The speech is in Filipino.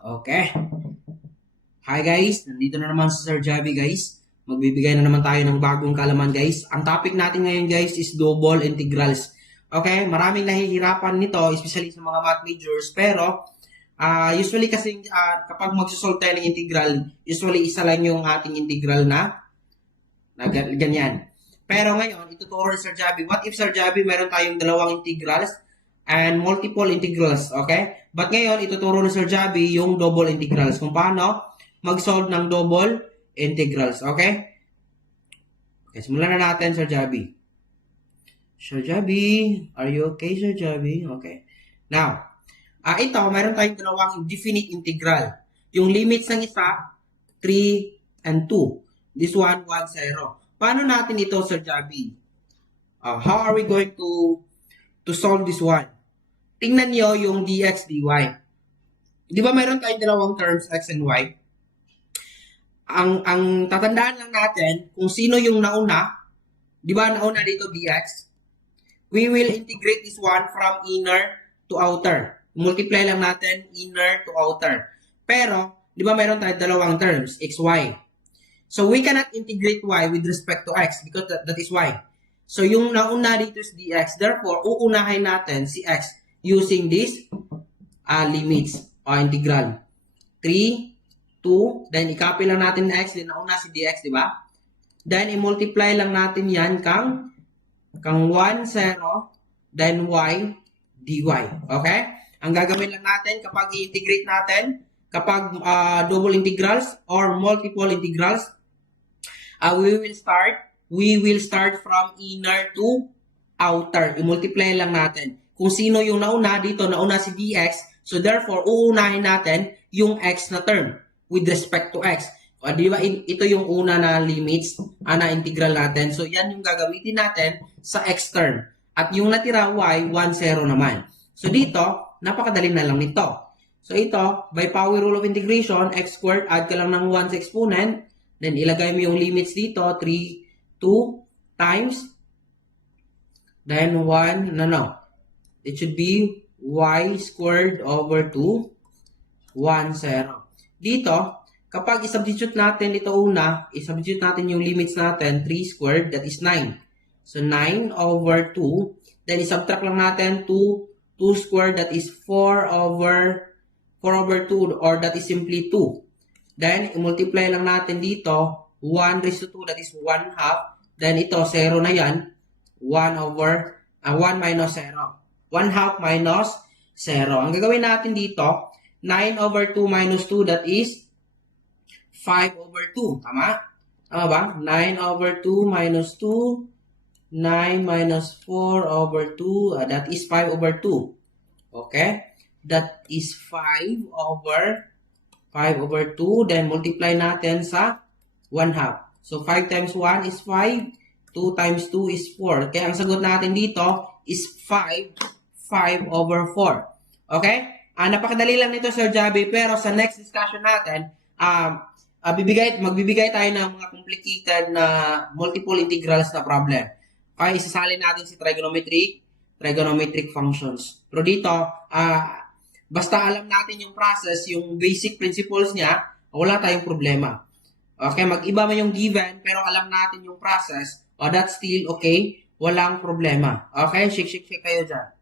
Okay. Hi guys, nandito na naman si Sir Javi guys. Magbibigay na naman tayo ng bagong kalaman guys. Ang topic natin ngayon guys is double integrals. Okay, maraming nahihirapan nito, especially sa mga math majors. Pero, usually kasi kapag magsusolve tayo ng integral, usually isa lang yung ating integral na ganyan. Pero ngayon, ituturo ni Sir Javi. What if Sir Javi meron tayong dalawang integrals and multiple integrals, okay? But ngayon, ituturo ni Sir Javi yung double integrals. Kung paano mag-solve ng double integrals, okay? Okay, simulan na natin, Sir Javi. Sir Javi, are you okay, Sir Javi? Okay. Now, ito, meron tayong dalawang definite integral. Yung limits ng isa, 3 and 2. This one, 1, 0. Paano natin ito, Sir Javi? How are we going to solve this one? Tingnan nyo yung dx, dy. Di ba meron tayong dalawang terms, x and y? Ang tatandaan lang natin, kung sino yung nauna, di ba nauna dito dx? We will integrate this one from inner to outer. Multiply lang natin inner to outer. Pero, di ba meron tayong dalawang terms, x, y. So, we cannot integrate y with respect to x because that is y. So, yung nauna dito is dx. Therefore, uunahin natin si x using this limits o integral. 3, 2, then i-copy lang natin na x, then nauna si dx, di ba? Then, i-multiply lang natin yan kang 1, 0, then y, dy. Okay? Ang gagawin lang natin kapag i-integrate natin, kapag double integrals or multiple integrals, we will start from inner to outer. I-multiply lang natin. Kung sino yung nauna, dito nauna si dx, so therefore, uunahin natin yung x na term with respect to x. Di ba, ito yung una na limits, na integral natin. So, yan yung gagamitin natin sa x term. At yung natira y, 1, 0 naman. So, dito, napakadali na lang nito. So, ito, by power rule of integration, x squared, add ka lang ng 1 sa exponent. Then, ilagay mo yung limits dito, 3, 2 times. Then, 1, it should be y squared over 2, 1, 0. Dito, kapag isubstitute natin ito una, isubstitute natin yung limits natin, 3 squared, that is 9. So, 9 over 2. Then, isubtract lang natin 2 squared, that is 4 over 2, or that is simply 2. Then, i-multiply lang natin dito, 1 raised to 2, that is 1 half. Then, ito, 0 na yan, 1 minus 0. 1 half minus 0. Ang gagawin natin dito, 9 over 2 minus 2, that is 5 over 2. Tama? Tama ba? 9 over 2 minus 2, 9 minus 4 over 2, that is 5 over 2. Okay? That is 5 over 2. Then, multiply natin sa 1 half. So, 5 times 1 is 5. 2 times 2 is 4. Kaya, ang sagot natin dito is 5 over 4. Okay? Napakadali lang nito, Sir Javi. Pero sa next discussion natin, magbibigay tayo ng mga complicated na multiple integrals na problem. Okay? Isasalin natin si trigonometric functions. Pero dito, basta alam natin yung process, yung basic principles niya, wala tayong problema. Okay? Mag-iba man yung given, pero alam natin yung process, that's still okay. Walang problema. Okay? Shake kayo dyan.